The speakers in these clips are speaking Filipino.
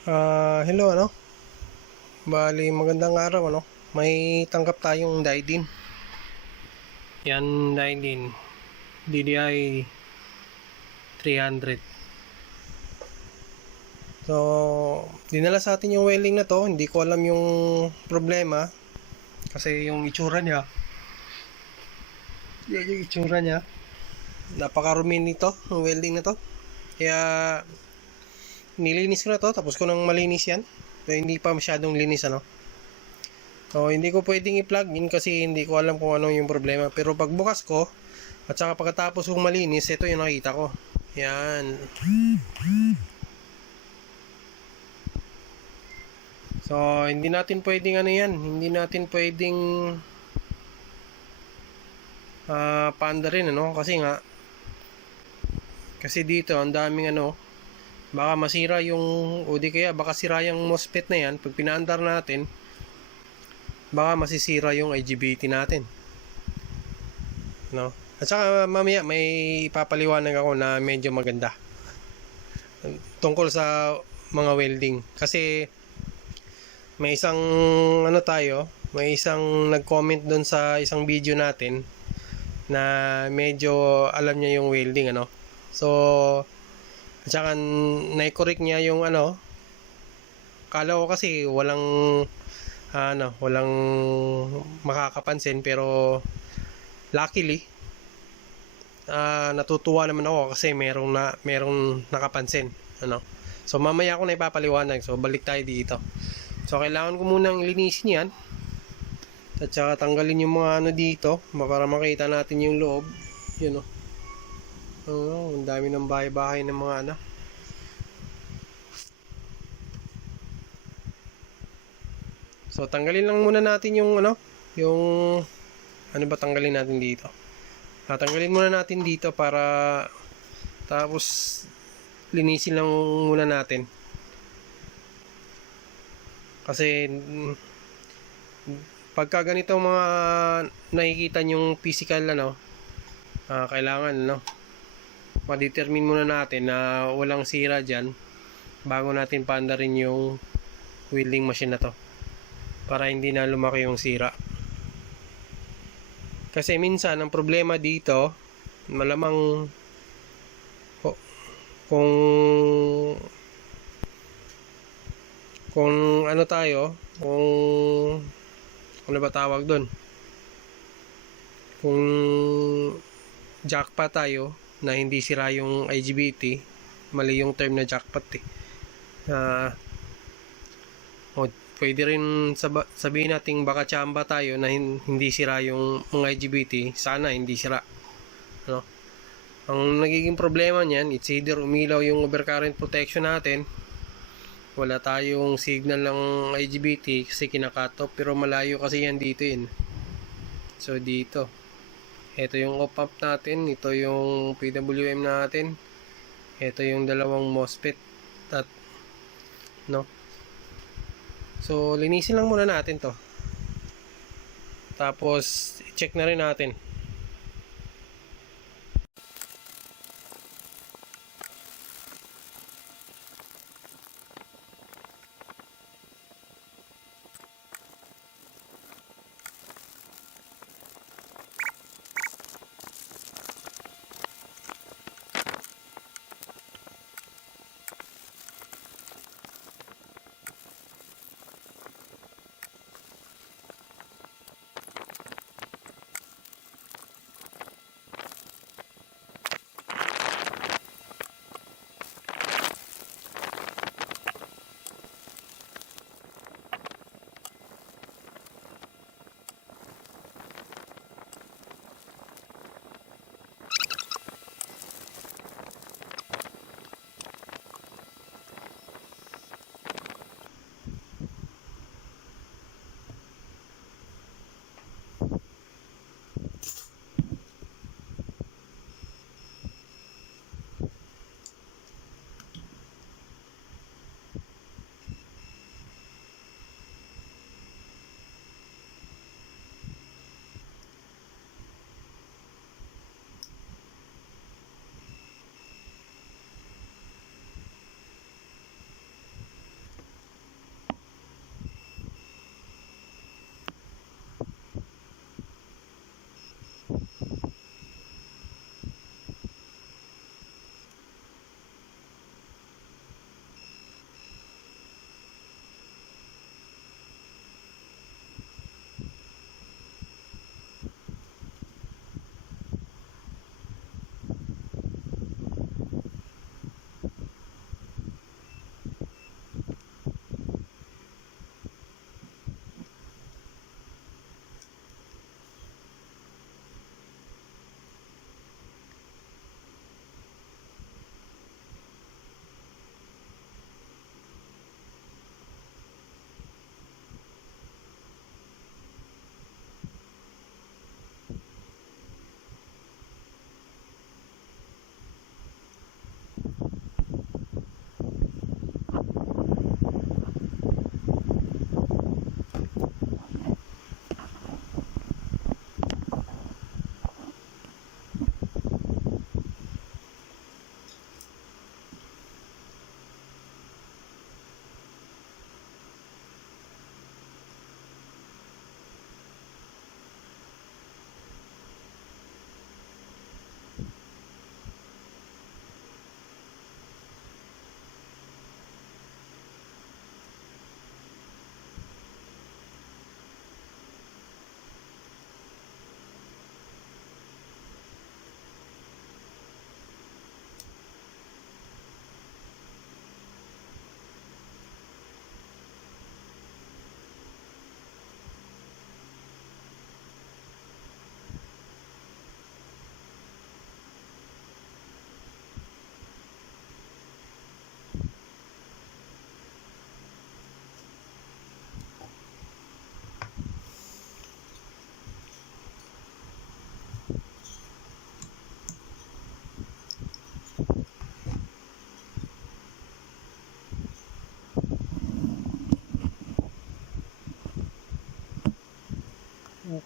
Hello Bali magandang araw May tanggap tayong Daidin. Yan Daidin DDI 300. So, dinala sa atin yung welding na to. Hindi ko alam yung problema kasi yung itsura niya. Yan yung itsura niya. Napakarumi nito, yung welding na to. Kaya nilinis ko na to, tapos ko nang malinis yan. So, hindi pa masyadong linis So, hindi ko pwedeng i-plug in kasi hindi ko alam kung ano yung problema. Pero pagbukas ko, at saka pagkatapos kong malinis, ito yung nakita ko. Yan. So, hindi natin pwedeng yan. Hindi natin pwedeng paanda rin, kasi dito, ang daming baka masira yung, o di kaya baka sira yung MOSFET na yan. Pag pinaandar natin, baka masisira yung IGBT natin. At saka mamaya may ipapaliwanag ako na medyo maganda tungkol sa mga welding. Kasi may isang may isang nag-comment doon sa isang video natin na medyo alam niya yung welding So, at saka na-correct niya yung kala ko kasi walang makakapansin, pero luckily natutuwa naman ako kasi merong nakapansin So mamaya ako na ipapaliwanag. So balik tayo dito. So kailangan ko munang linisin yan at saka tanggalin yung mga dito para makita natin yung loob. Yun ang dami ng bahay-bahay ng mga So tanggalin lang muna natin yung yung tanggalin natin dito. Tatanggalin muna natin dito para tapos linisin lang muna natin. Kasi pagka ganito mga nakikita yung physical kailangan ma-determine muna natin na walang sira dyan bago natin paandarin yung welding machine na to para hindi na lumaki yung sira. Kasi minsan ang problema dito, malamang kung kung ano ba tawag doon, kung jackpot tayo na hindi sira yung IGBT, mali yung term na jackpot pwede rin sabihin natin baka chamba tayo na hindi sira yung mga IGBT. Sana hindi sira Ang nagiging problema niyan, it's either umilaw yung overcurrent protection natin, wala tayong signal ng IGBT kasi kinakat off, pero malayo kasi yan dito So dito, ito yung op-amp natin, ito yung PWM natin, ito yung dalawang MOSFET at So linisin lang muna natin to, tapos i-check na rin natin.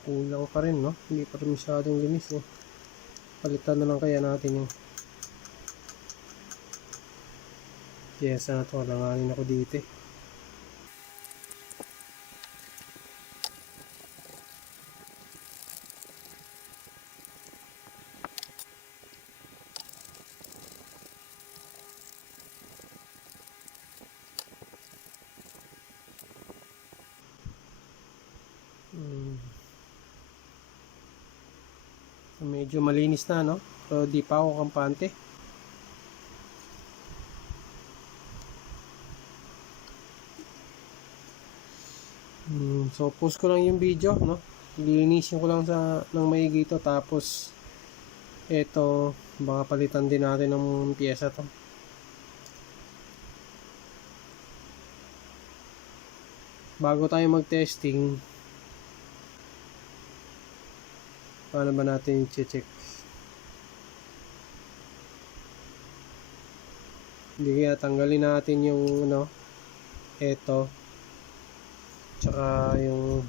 kulang pa rin, no? Hindi pa rin masyadong linis, eh. Palitan na lang kaya natin yung pyesa na to. Langanin ako dito, eh. So, medyo malinis na, no? So, di pa ako kampante. So, post ko lang yung video, no? Lilinisin ko lang ng maigi to. Tapos, eto, baka palitan din natin ng pyesa to. Bago tayo mag-testing, paano ba natin i-check? Hindi kaya tanggalin natin yung ano, eto, tsaka yung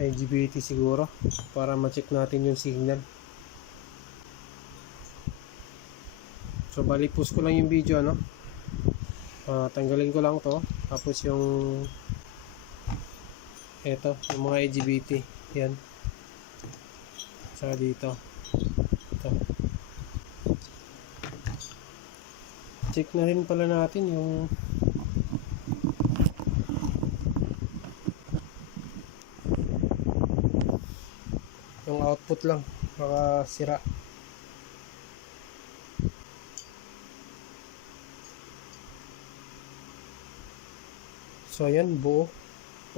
IGBT siguro, para ma-check natin yung signal. So bali, post ko lang yung video, ano. Tanggalin ko lang to, tapos yung eto, yung mga IGBT, yan, saka dito, ito. Check na rin pala natin yung output lang, baka sira. So ayan, buo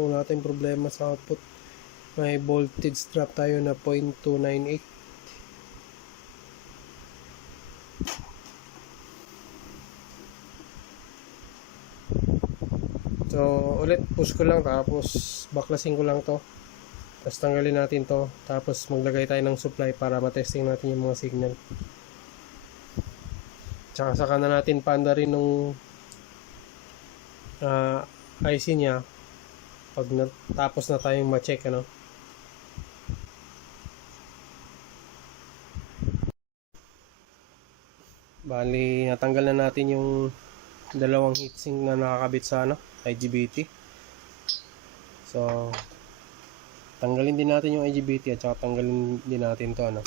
natin problema sa output. May voltage drop tayo na 0.298. So ulit, push ko lang, tapos baklasin ko lang to, tapos tanggalin natin to, tapos maglagay tayo ng supply para matesting natin yung mga signal. Tsaka saka na natin paanda rin nung IC nya pag natapos na tayong ma-check, ano. Bali, natanggal na natin yung dalawang heatsink na nakakabit sa IGBT. So tanggalin din natin yung IGBT at saka tanggalin din natin to, ano.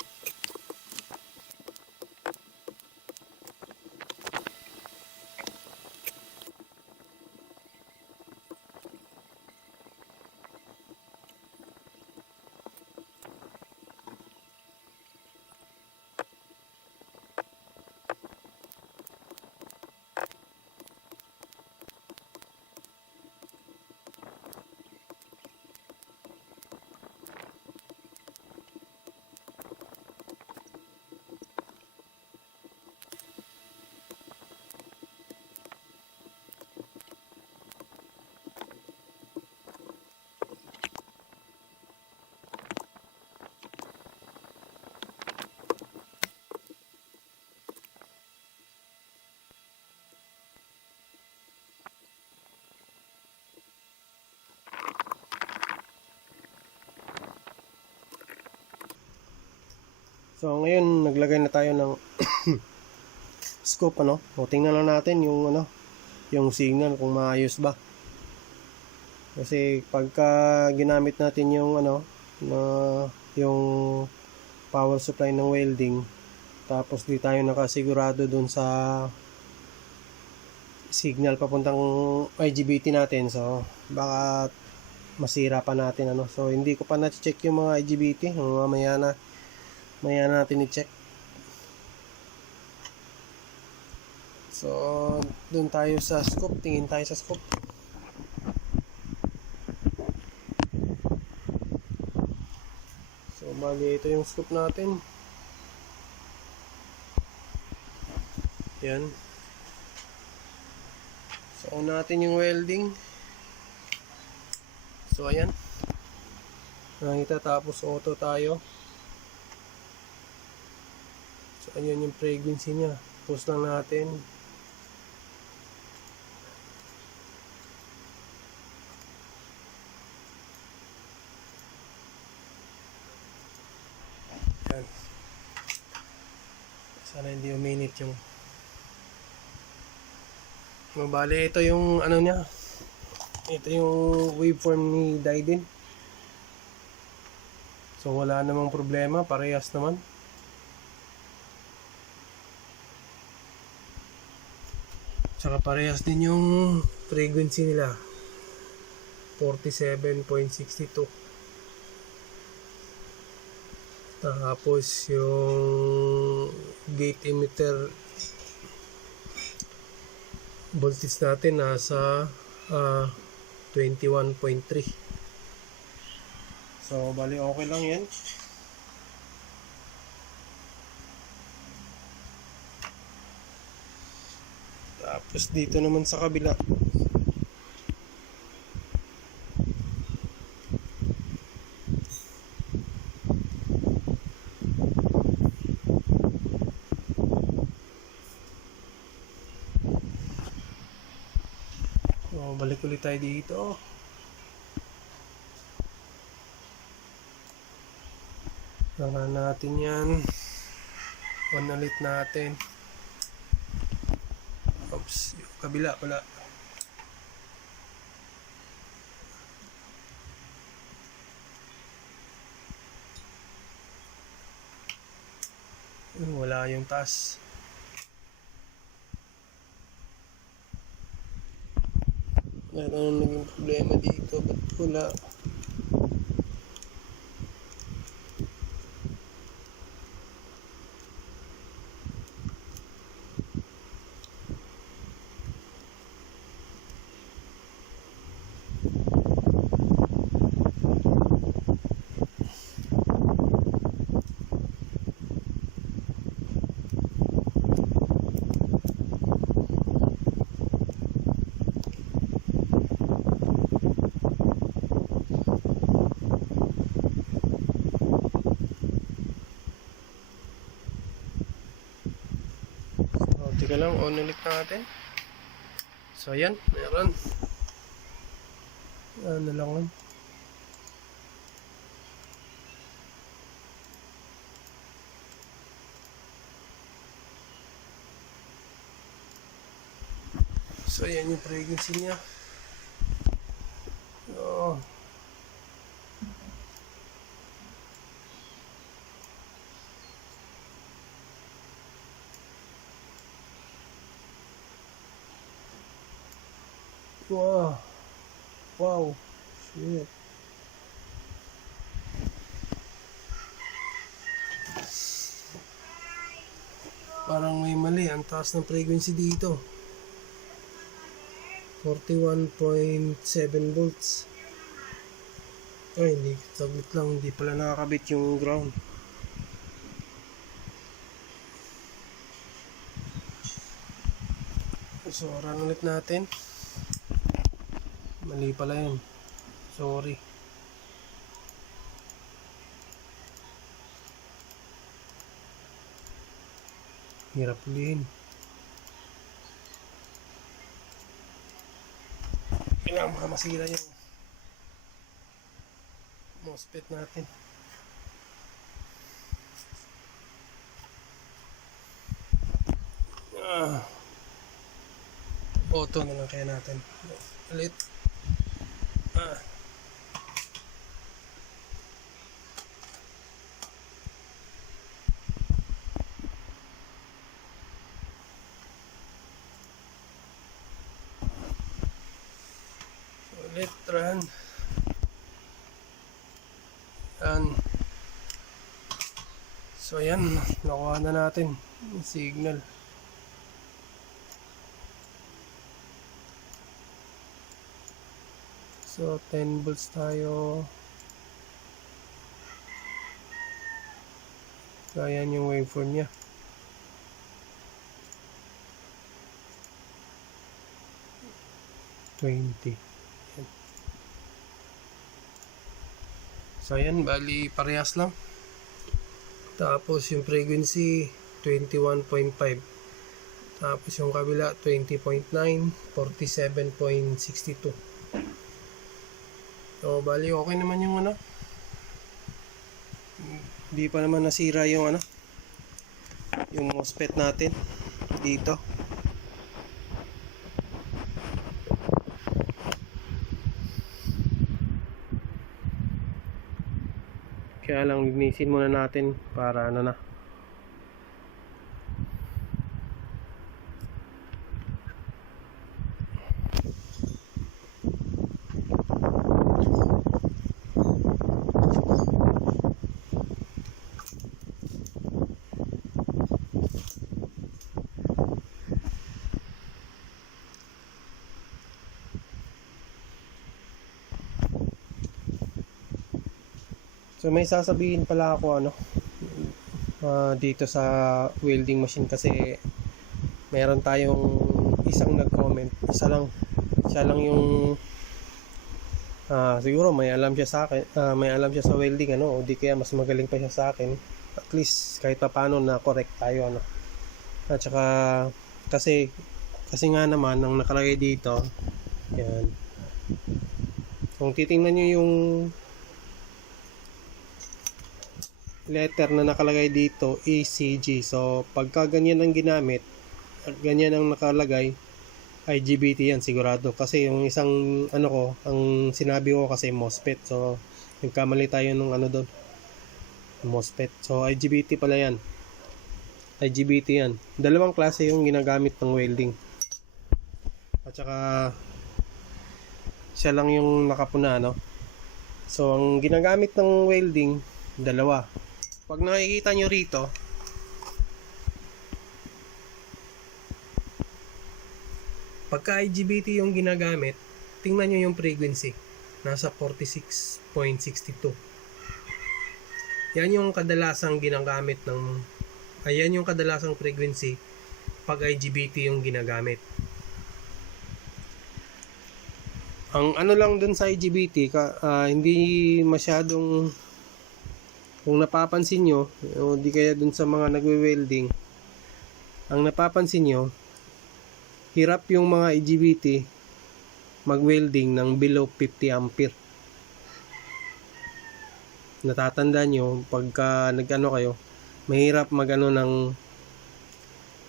So ngayon naglagay na tayo ng scope, ano. O tingnan lang natin yung yung signal kung maayos ba. Kasi pagka ginamit natin yung na yung power supply ng welding, tapos di tayo nakasigurado dun sa signal papuntang IGBT natin, so baka masira pa natin, ano. So hindi ko pa na-check yung mga IGBT, mamaya natin i-check. So dun tayo sa scope, tingin tayo sa scope. So bali, ito yung scope natin. Yan. So on natin yung welding. So ayan, nakita, tapos auto tayo. So ayan yung frequency nya, post lang natin. Sana hindi uminit yung mabali. Ito yung ano niya, ito yung waveform ni Diden. So wala namang problema, parehas naman. Tsaka parehas din yung frequency nila, 47.62. Tapos yung gate emitter voltage natin nasa 21.3. So bali okay lang yan. Tapos dito naman sa kabila, balik ulit tayo dito. Sara natin yan. On ulit natin. Oops, yung kabila pala. Wala yung taas. Ano naging problema dito? Ba't wala? Teka lang, on ulit natin. So ayan, meron. Ano lang lang. So ayan yung frequency niya. Oh. Wow. Wow. Shit. Parang may mali. Ang taas ng frequency dito. 41.7 volts. Ay, hindi. Saglit lang. Hindi pala nakakabit yung ground. So, run ulit natin. Mali pala yun. Sorry. Hirap ulihin. Kailangan baka masira yung MOSFET natin. Auto na lang kaya natin. Ulit. Ulit, run. So ayan, nakuha na natin yung signal. So 10 volts tayo. So ayan yung waveform nya. So ayan, bali parehas lang. Tapos yung frequency 21.5. Tapos yung kabila 20.9, 47.62. So bali okay naman yung ano. Hindi pa naman nasira yung ano, yung MOSFET natin dito. Kaya lang linisin muna natin para ano na. So may sasabihin pala ako dito sa welding machine kasi meron tayong isang nag-comment, siya lang yung siguro may alam siya sa akin, may alam siya sa welding o di kaya mas magaling pa siya sa akin, at least kahit pa paano na correct tayo at saka kasi nga naman ang nakalagay dito yan, kung titingnan nyo yung letter na nakalagay dito ECG, so pagka ganyan ang ginamit at ganyan ang nakalagay IGBT yan sigurado, kasi yung isang ang sinabi ko kasi MOSFET, so nagkamali tayo nung doon MOSFET, so IGBT pala yan, IGBT yan. Dalawang klase yung ginagamit ng welding at saka siya lang yung nakapuna so ang ginagamit ng welding dalawa. Pag nakikita nyo rito, pagka IGBT yung ginagamit, tingnan nyo yung frequency, nasa 46.62. Yan yung kadalasang ginagamit ayan yung kadalasang frequency pag IGBT yung ginagamit. Ang lang dun sa IGBT, hindi masyadong, kung napapansin nyo, o di kaya dun sa mga nagwe-welding, ang napapansin nyo, hirap yung mga IGBT mag-welding ng below 50 ampere. Natatandaan nyo, pagka kayo, mahirap ng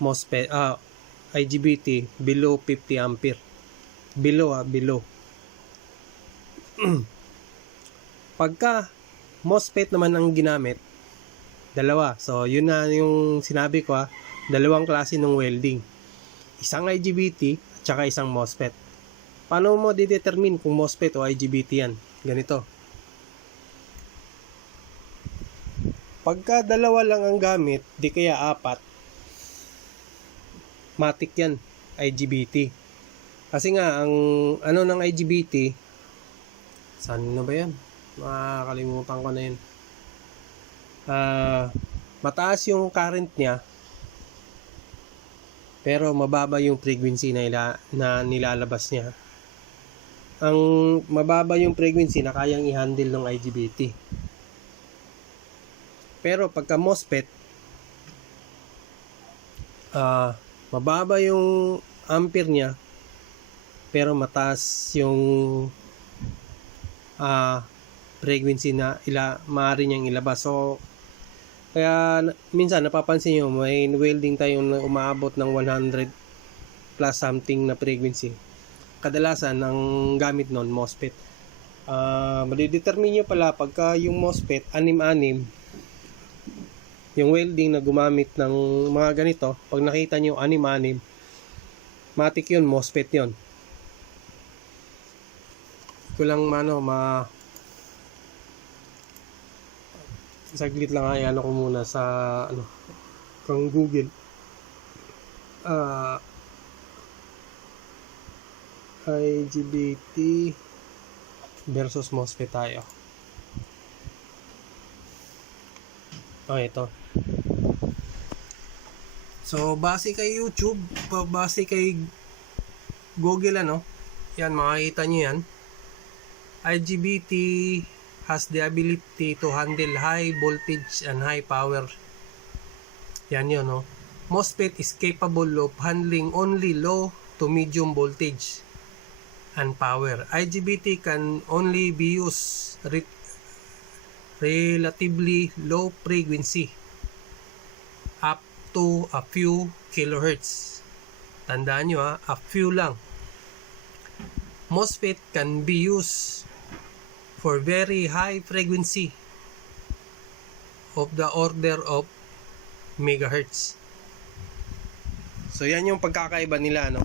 MOSFET, IGBT below 50 ampere. Below. Pagka MOSFET naman ang ginamit, dalawa. So, yun na yung sinabi ko dalawang klase ng welding. Isang IGBT at saka isang MOSFET. Paano mo didetermine kung MOSFET o IGBT yan? Ganito. Pagka dalawa lang ang gamit, di kaya apat, matik yan, IGBT. Kasi nga, ang ng IGBT, saan na ba yan? Makakalimutan ko na yun. Mataas yung current niya, pero mababa yung frequency na nilalabas niya. Ang mababa yung frequency na kayang i-handle ng IGBT. Pero pagka MOSFET, mababa yung ampere niya, pero mataas yung frequency na maaari niyang ilabas. So, kaya minsan napapansin nyo, may welding tayong umaabot ng 100 plus something na frequency. Kadalasan, ang gamit nun, MOSFET. Madidetermine nyo pala pagka yung MOSFET, 6-6, yung welding na gumamit ng mga ganito, pag nakita nyo 6-6, matik yun, MOSFET yun. Kulang saglit lang ko muna sa kang Google. IGBT versus MOSFET tayo. Ito. So, base kay YouTube, base kay Google yan, makikita nyo yan. IGBT has the ability to handle high voltage and high power. Yan yun, MOSFET is capable of handling only low to medium voltage and power. IGBT can only be used relatively low frequency up to a few kilohertz. Tandaan nyo ha, a few lang. MOSFET can be used for very high frequency of the order of megahertz. So yan yung pagkakaiba nila, no?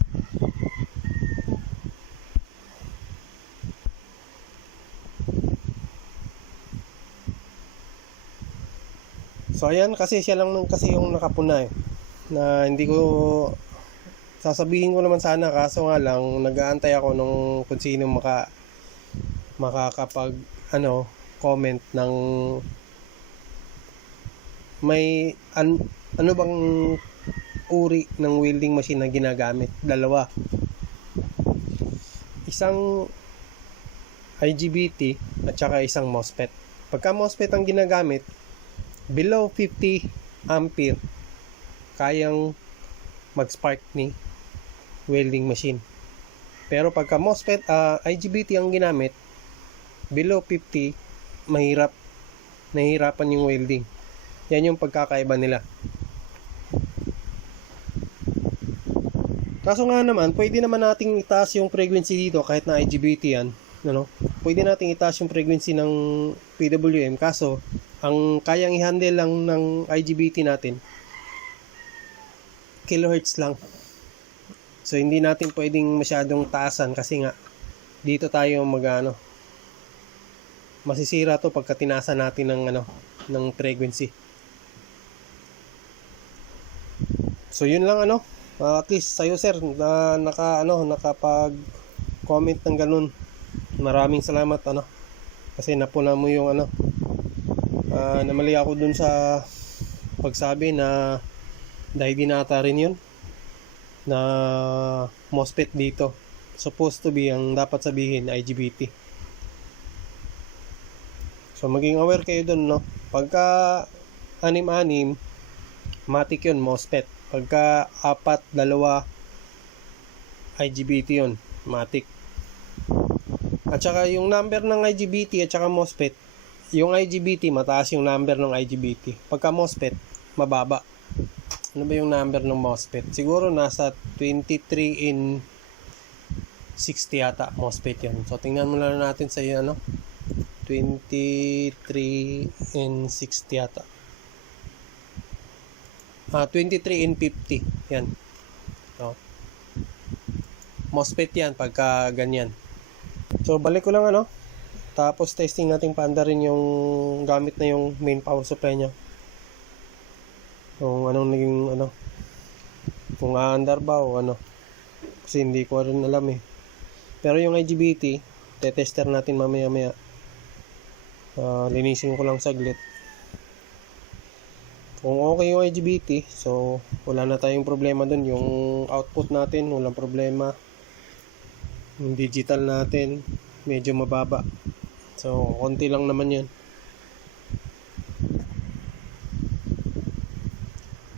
So ayan, kasi siya lang kasi yung nakapuna na hindi ko sasabihin ko naman sana, kaso nga lang nag-aantay ako nung kung sino makakapag comment ng may ano bang uri ng welding machine na ginagamit. Dalawa, isang IGBT at saka isang MOSFET. Pagka MOSFET ang ginagamit, below 50 ampere kayang mag-spark ni welding machine. Pero pagka MOSFET, IGBT ang ginamit, below 50, nahihirapan yung welding. Yan yung pagkakaiba nila. Kaso nga naman, pwede naman nating itaas yung frequency dito kahit na IGBT yan. Pwede nating itaas yung frequency ng PWM, kaso ang kayang i-handle lang ng IGBT natin kilohertz lang. So hindi natin pwedeng masyadong taasan kasi nga dito tayo masisira to pagka tinasa natin ng frequency. So yun lang at least sa'yo sir na nakapag-comment ng ganun. Maraming salamat kasi napuna mo yung namali ako dun sa pagsabi na dahil dinata rin yun na MOSFET dito. Supposed to be ang dapat sabihin IGBT. So maging aware kayo dun, pagka 6-6 matic yun, MOSFET. Pagka 4-2 IGBT yun, matic. At saka yung number ng IGBT at saka MOSFET, yung IGBT mataas yung number ng IGBT. Pagka MOSFET mababa. Ano ba yung number ng MOSFET? Siguro nasa 23 in 60 yata MOSFET yan. So tingnan muna natin sa 23 in 60 yata. 23 in 50 yan. So, MOSFET yan pagka ganyan. So balik ko lang tapos testing natin paanda rin yung gamit na yung main power supply nya. Kung anong naging kung aandar ba o kasi hindi ko rin alam Pero yung IGBT te-tester natin mamaya. Linisin ko lang saglit. Kung okay yung IGBT, so wala na tayong problema dun. Yung output natin walang problema. Yung digital natin medyo mababa. So konti lang naman yan.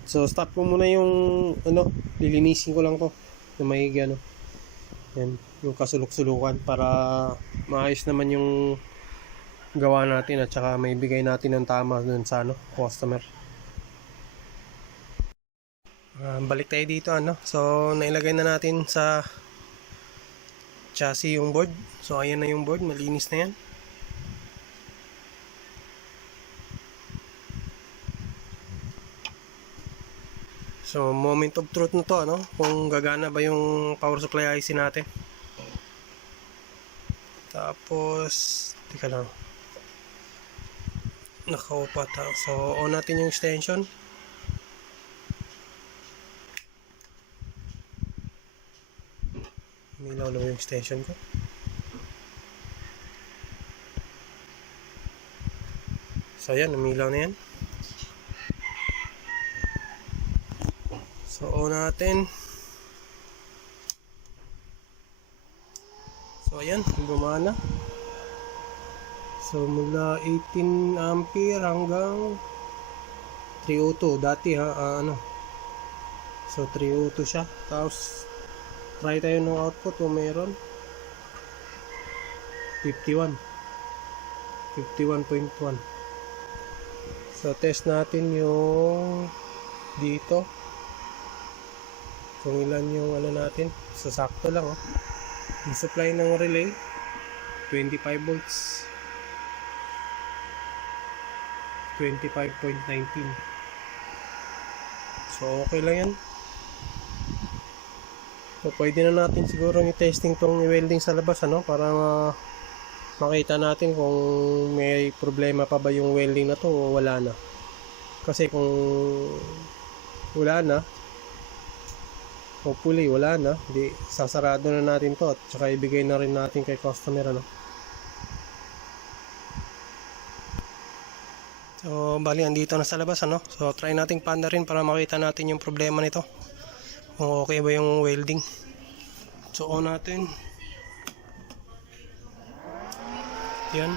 So stop ko muna yung lilinisin ko lang to na maigi yan, yung kasulok-sulukan para maayos naman yung gawa natin at saka may bigay natin ng tama dun sa customer. Balik tayo dito so nailagay na natin sa chassis yung board. So ayan na yung board, malinis na yan. So moment of truth na to kung gagana ba yung power supply IC natin. Tapos tika lang, nakaupat so on natin yung extension. Milaw lang yung extension ko. So ayan, umilaw na yan. So on natin. So ayan, gumana. So mula 18 ampere hanggang 302 dati so 302 siya. Tapos try tayo ng output kung meron 51.1. So test natin yung dito kung ilan yung ano natin, sasakto lang oh. Yung supply ng relay 25 volts, 25.19. So okay lang yan. So pwede na natin siguro i-testing tong i-welding sa labas ano, para makita natin kung may problema pa ba yung welding na to o wala na. Kasi kung wala na, hopefully wala na, di sasarado na natin to at saka ibigay na rin natin kay customer ano. So bali andito na sa labas ano. So try nating panda rin para makita natin yung problema nito, kung okay ba yung welding. So on natin yan,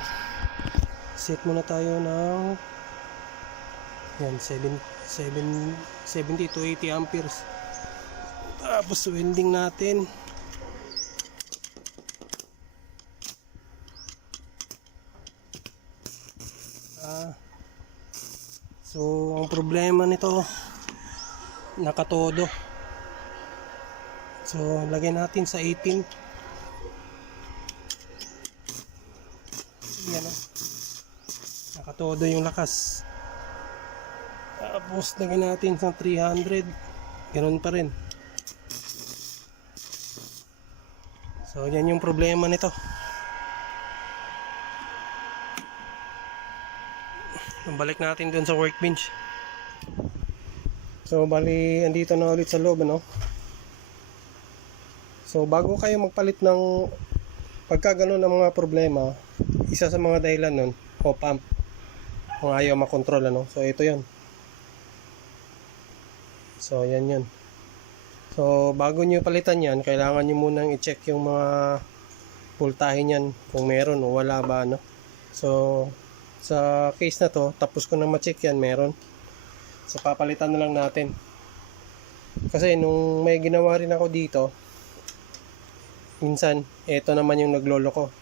set muna tayo ng yan 70 to 80 amperes. Tapos welding natin. So ang problema nito, nakatodo. So lagay natin sa 18. Yan o, nakatodo yung lakas. Tapos lagay natin sa 300, ganoon pa rin. So yan yung problema nito. Balik natin dun sa workbench. So bali andito na ulit sa loob ano. So bago kayo magpalit ng pagka ganun ang mga problema, isa sa mga dahilan nun op-amp, kung ayaw makontrol ano. So ito yan. So yan yun. So bago nyo palitan yan, kailangan nyo munang i-check yung mga voltahe nyan, kung meron o wala ba ano. So sa case na to, tapos ko na ma-check yan, meron. So papalitan na lang natin. Kasi nung may ginawa rin ako dito, minsan eto naman yung nagloloko.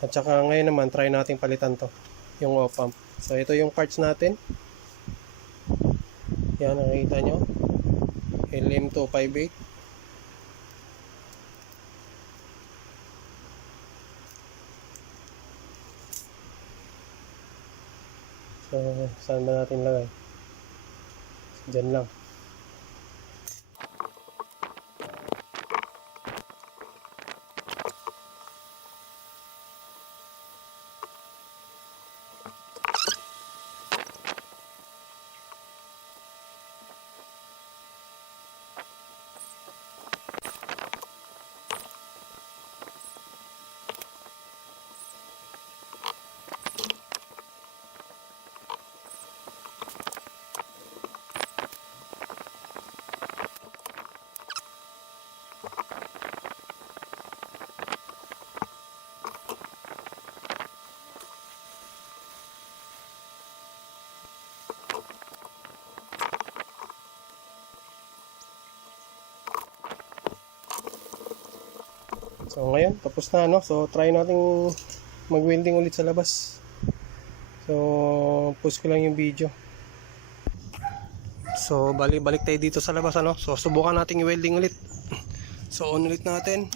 At saka ngayon naman try nating palitan to, yung op-amp. So ito yung parts natin. Yan, nakikita nyo, LM258. So saan ba natin lagay? Diyan lang. So ngayon, tapos na no. So try nating mag-welding ulit sa labas. So post ko lang yung video. So balik tayo dito sa labas ano. So subukan nating i-welding ulit. So on ulit natin.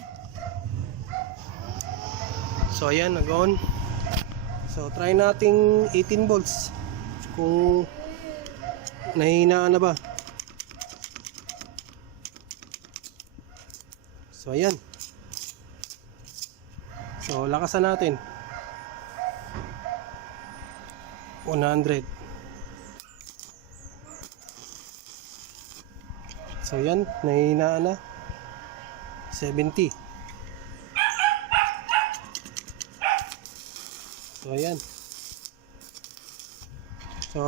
So ayan, nag-on. So try nating 18 volts. Kung nahihinaan na ba. So ayan. So lakasan natin 100. So yan, nahihinaan na 70. So ayan. So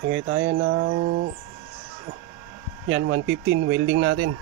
lagay tayo ng yan 115, welding natin.